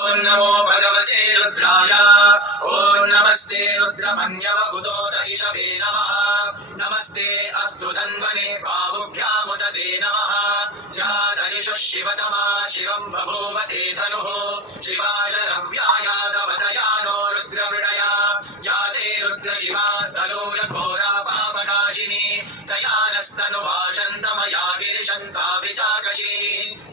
ఓం నమో భగవతే రుద్రాయ. ఓం నమస్తే రుద్రమన్యవహుతోదయిషవే నమః. నమస్తే అస్తు ధన్వనే బాహుభ్యాముదతే నమః. యా దయిషు శివతమా శివం బభూవతే ధనుః. శివాశరవ్యాయాదవదయానో రుద్రమృడయా. యా తే రుద్రశివా తనూరఘోరా పాపనాశిని. తయానస్తనువాశంతమయా గిరిశంతా విచాకశీ.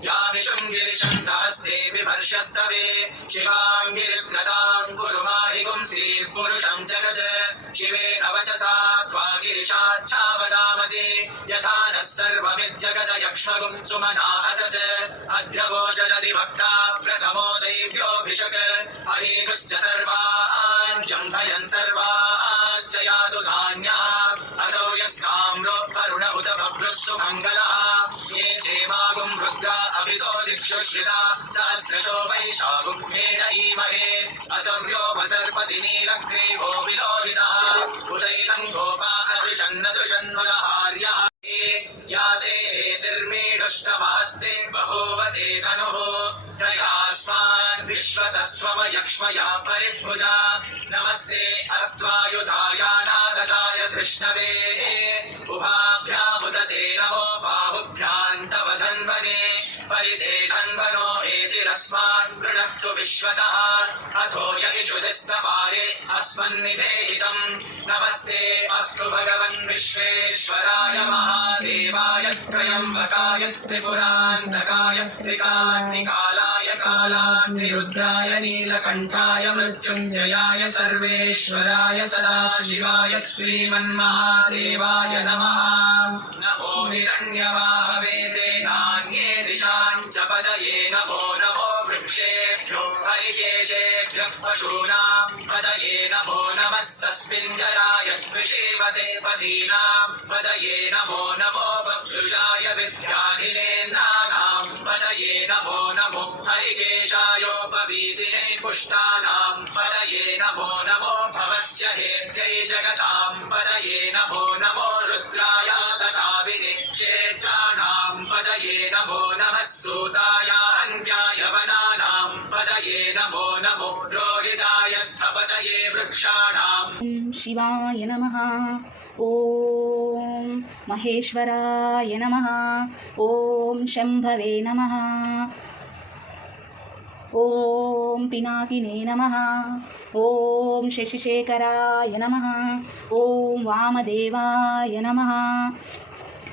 యా విశుం గిరిశంతహస్తే బిభర్షస్తవే. शिवाङ्गिरित्रदां कुरु माहिगुं श्रीर्पुरुषं जगत्. शिवेन वचसा त्वा गिरिशाच्छावदामसि. यथा नः सर्वमिज्जगदयक्ष्मगुं सुमना असत्. अध्यगोचरति भक्ता प्रथमो दैव्योऽभिषक्. अहेतुश्च सर्वान् जम्भयन् सर्वाश्च यातु धान्यः. असौ यस्ताम्रो वरुण उत बभ्रुः सुमङ्गलः. ये चेवागुं रुद्रा अभितो दिक्षु श्रिता. सहस्रशो वैशागुं मेढयीमहे. असव्योपसर्पति नीलग्रीवो विलोहितः. उदैनं गोपा अदृशन्नदृशन्नुदहार्यः. या ते हेतिर्मीडुष्टमहस्ते बभूवते धनुः. दयास्मान् विश्वतस्त्वमयक्ष्मया परिभुजा. नमस्ते अस्त्वायुधायानाददाय धृष्णवे. उभाभ्यामुदते नमो बाहुभ्यां तव धन्वने. परिते धन्वनो एतिरस्मान् गृणक्तु विश्वतः. अथो यदिषुधिस्तवारे अस्मन्निवेदितम्. नमस्ते अस्तु भगवन् विश्वेश्वराय महादेवाय त्र्यम्बकाय त्रिपुरान्तकाय त्रिकाग्निकालाय कालाग्निरुद्राय नीलकण्ठाय मृत्युञ्जयाय सर्वेश्वराय सदाशिवाय श्रीमन्महादेवाय नमः. नमो हिरण्यवाहवे सेनान्ये दिशां च पदये. नमो नमो वृक्षेभ्यो हरिकेशेभ्यः पशूनां पदये. नमो नमः सस्मिञ्जराय द्विषीवते पदीनां पदये. नमो नमो बभ्रुषाय विद्याधिनेन्द्राणां पदये. नमो नमो हरिकेशायोपवीतिने पुष्टानां पदये. नमो नमो भवस्य हेत्यै जगतां पदये. नमो नमो रुद्राय तथाविने क्षेत्राणां पदये. नमो नमः सूताय अन्त्याय वनानां पदये. नमो नमो रोहिताय स्थपतये वृक्षाणां. शिवाय नमः. ओम महेश्वराय नमः. ओम शंभवे नमः. ओम पिनाकिने नमः. ओम शशिशेखराय नमः. ओम वामदेवाय नमः.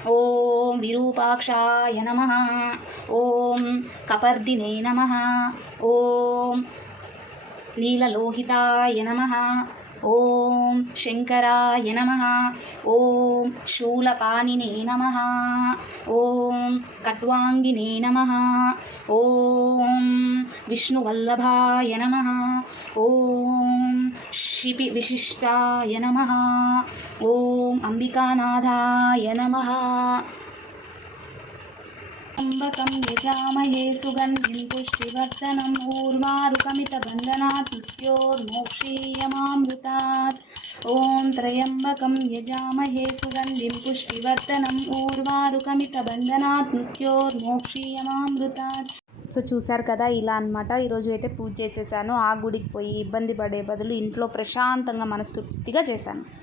ओम विरूपाक्षाय नमः. ओम कपर्दिने नमः. ओम नीललोहिताय नमः. ओम शंकराय नमः. ओम शूलपाणिने नमः. ओम कट्वांगिने नमः. ओम विष्णुवल्लभाय नमः. ओम शिपि विशिष्टाय नमः. ओम अंबिकानाथाय नमः. त्र्यम्बकं यजामहे सुगन्धिं पुष्टिवर्धनम्. ऊर्वारुकमितबन्धनात् मृत्योर्मोक्षीयमामृतात्. ॐ त्र्यम्बकं यजामहे सुगन्धिं पुष्टिवर्धनम्. ऊर्वारुकमितबन्धनात् मृत्योर्मోక్షీయమామృతాత్. సో చూసారు కదా, ఇలా అనమాట ఈరోజు అయితే పూజ చేసేసాను. ఆ గుడికి పోయి ఇబ్బంది పడే బదులు ఇంట్లో ప్రశాంతంగా మనస్తృప్తిగా చేశాను.